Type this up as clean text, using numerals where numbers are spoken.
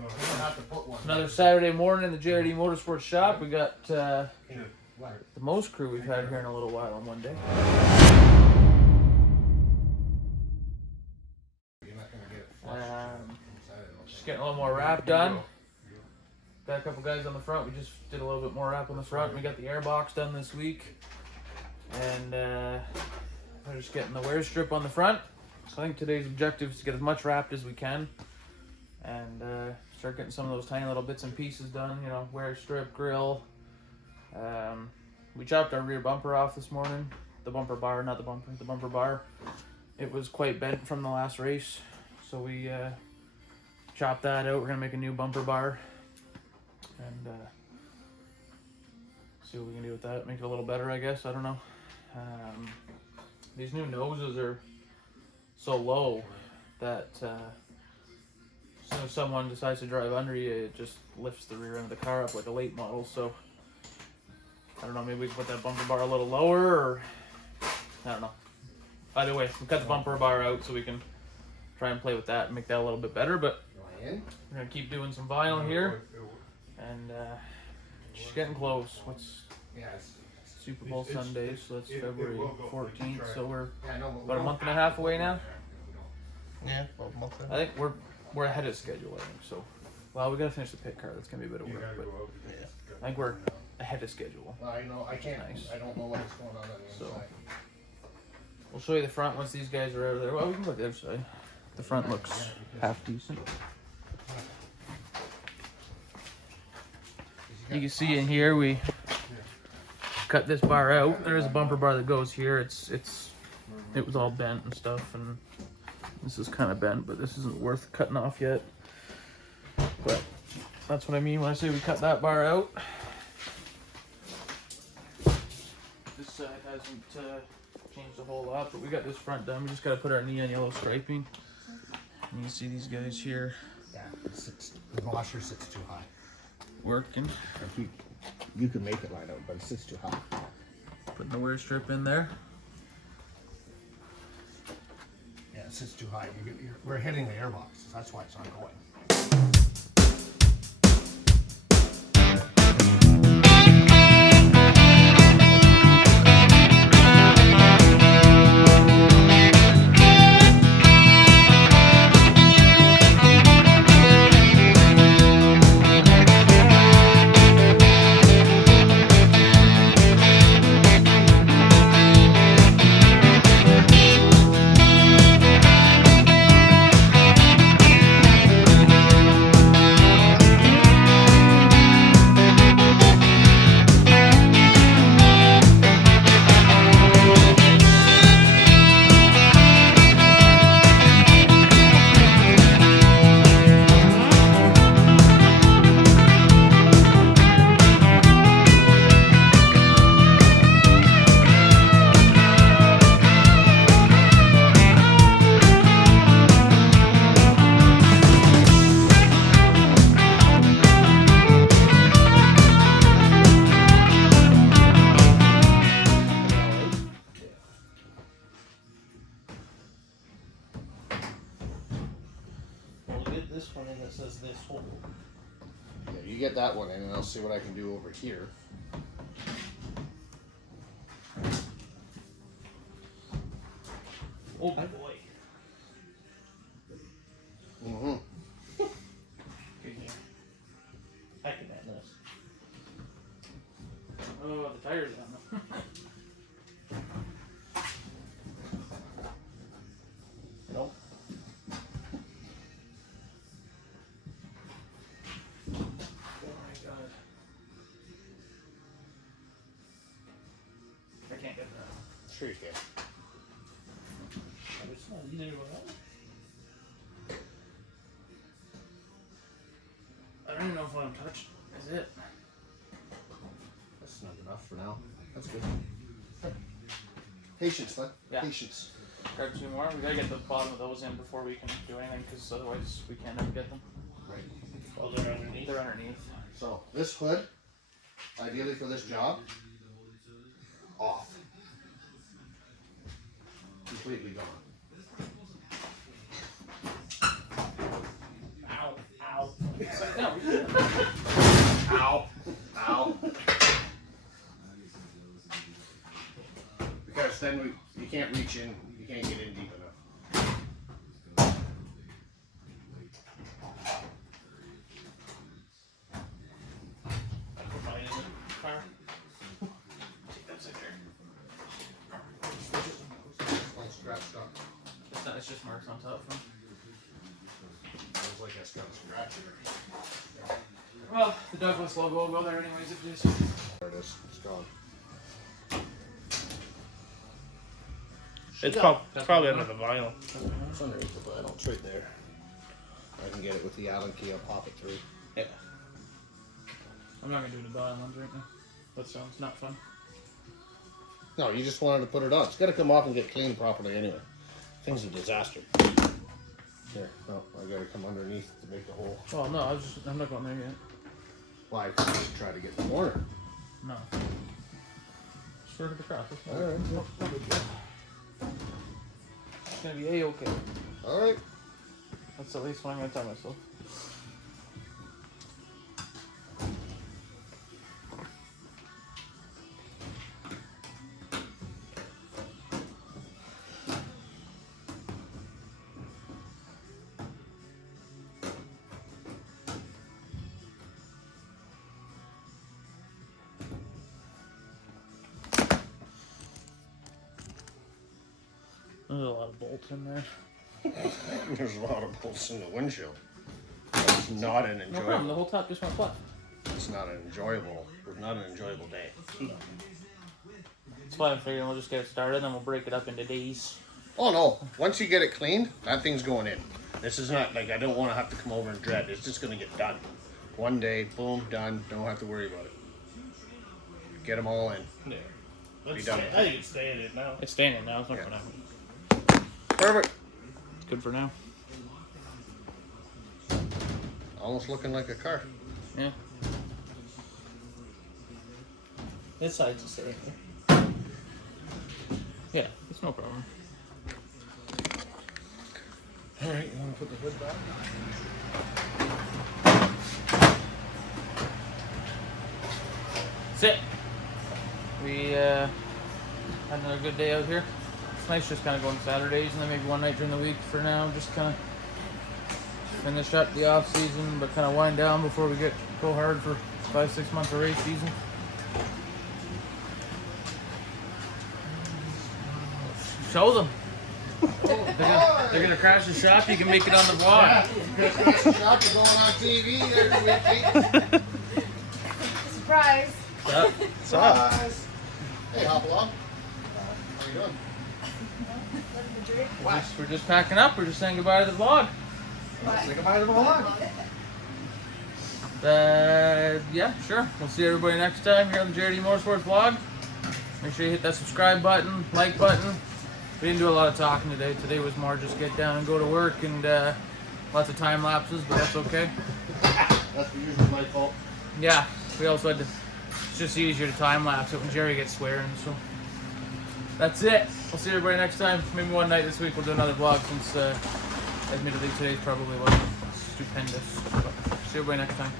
have to put one. Another Saturday morning in the JRD Motorsports shop. We got the most crew we've had here in a little while on one day. Just getting a little more wrap done. Got a couple guys on the front. We just did a little bit more wrap on the front. We got the airbox done this week. And we're just getting the wear strip on the front. So I think today's objective is to get as much wrapped as we can. And start getting some of those tiny little bits and pieces done. You know, wear strip, grill. We chopped our rear bumper off this morning. The bumper bar, not the bumper, the bumper bar. It was quite bent from the last race. So we chopped that out. We're going to make a new bumper bar. And see what we can do with that. Make it a little better, I guess. I don't know. These new noses are so low that as soon as someone decides to drive under you, it just lifts the rear end of the car up like a late model. So I don't know, maybe we can put that bumper bar a little lower, or I don't know. Either way, we cut the bumper bar out so we can try and play with that and make that a little bit better. But we're gonna keep doing some vinyl here, and just getting close. What's Super Bowl Sunday, so that's February 14th. So we're about a month and a half away now. Yeah, about a month. I think we're ahead of schedule. I think so. Well, we gotta finish the pit car. That's gonna be a bit of work, but I think we're ahead of schedule. I know I can't. Nice. I don't know what's going on the inside. We'll show you the front once these guys are out of there. Well, we can go to the other side. The front looks half decent. You can see in here we cut this bar out. There is a bumper bar that goes here. It was all bent and stuff, and this is kind of bent, but this isn't worth cutting off yet. But that's what I mean when I say we cut that bar out. This side hasn't changed a whole lot, but we got this front done. We just got to put our neon yellow striping. And you can see these guys here. Yeah, the washer sits too high. Working. You can make it line out, but it sits too high. Putting the wear strip in there. Yeah, it sits too high. We're hitting the airbox. That's why it's not going. This one in that says this hole. Yeah, you get that one in, and I'll see what I can do over here. Oh boy. Mm-hmm. Good game. I can handle this. Oh, the tires on them. Nope. Sure you can. It's not easy to go out. I don't even know if what I'm touching is it. That's snug enough for now. That's good. Patience, bud. Yeah. Patience. Grab two more. We gotta get the bottom of those in before we can do anything, because otherwise we can't ever get them. Right. Oh, they're underneath? They're underneath. So, this hood, ideally for this job, off. Completely gone. Ow, ow. No. Ow. Ow. Because then you can't reach in, you can't get in deep enough. All scratched up. It's just marks on top. Sounds like it's got a scratch in it. Well, the Douglas logo will go there anyways if it is. There it is. It's gone. It's probably under the vinyl. It's underneath the vinyl. It's right there. I can get it with the Allen key. I'll pop it through. Yeah. I'm not gonna do the bottom ones right now. That sounds not fun. No, you just wanted to put it on. It's got to come off and get cleaned properly anyway. Thing's a disaster. Here, no, I got to come underneath to make the hole. Well, no, I'm not going there yet. Why? Just try to get the corner. No. Just work it across. All right. It's gonna be A-okay. All right. That's at least what I'm gonna tell myself. There's a lot of bolts in there. There's a lot of bolts in the windshield. It's not an No enjoyable. problem, the whole top just went flat. It's not an enjoyable. Not an enjoyable day. That's why I'm figuring we'll just get it started and then we'll break it up into days. Oh no! Once you get it cleaned, that thing's going in. This is not like I don't want to have to come over and dread. It's just gonna get done. One day, boom, done. Don't have to worry about it. Get them all in. Yeah. Be done. I think it's staying in now. It's staying in now, it's not Yeah. going to happen. Perfect. It's good for now. Almost looking like a car. Yeah. This side's the same. Yeah, it's no problem. All right, you want to put the hood back? That's it. We had another good day out here. It's nice just kind of going Saturdays and then maybe one night during the week for now. Just kind of finish up the off season, but kind of wind down before we go hard for 5-6 months of race season. Show them. They're gonna crash the shop. You can make it on the vlog. Shop is going on TV every week. Surprise. Surprise. Hey, hop along. How you doing? We're just packing up. We're just saying goodbye to the vlog. Say goodbye to the vlog. Yeah, sure. We'll see everybody next time here on the JRD Motorsports vlog. Make sure you hit that subscribe button, like button. We didn't do a lot of talking today. Today was more just get down and go to work and lots of time lapses, but that's okay. That's usually my fault. Yeah, we also had to, it's just easier to time lapse it when Jerry gets swearing, so that's it. We'll see everybody next time. Maybe one night this week we'll do another vlog since admittedly today's probably wasn't stupendous. But see everybody next time.